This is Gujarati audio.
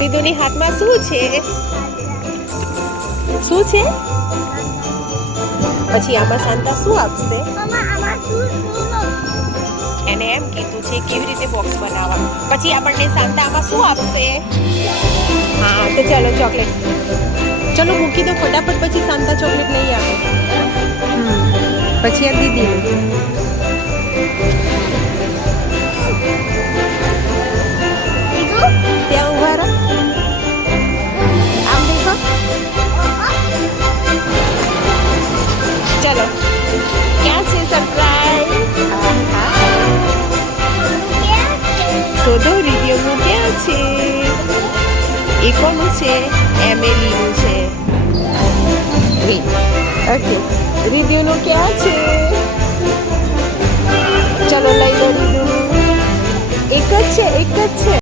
રીદુની હાથમાં શું છે? શું છે? પછી આમાં સાંતા શું આપશે? એને એમ કીધું છે કેવી રીતે બોક્સ બનાવવા. પછી આપણને સાંતા આમાં શું આપશે? હા તો ચાલો ચોકલેટ. ચલો મૂકી દો ફટાફટ, પછી સાંતા ચોકલેટ નહીં આપે. પછી આ દીદીનું. ત્યાં ઉભા રહો. આમ દેખો. ચલો ક્યાં છે સરપ્રાઈઝ? શોધો રીડિયોનું ક્યાં છે? એ કોનું છે? એમિલીનું છે. ઓકે, રીડિયોનું ક્યાં છે? ચલો લઈ લો રીડિયોનું. એક જ છે, એક જ છે.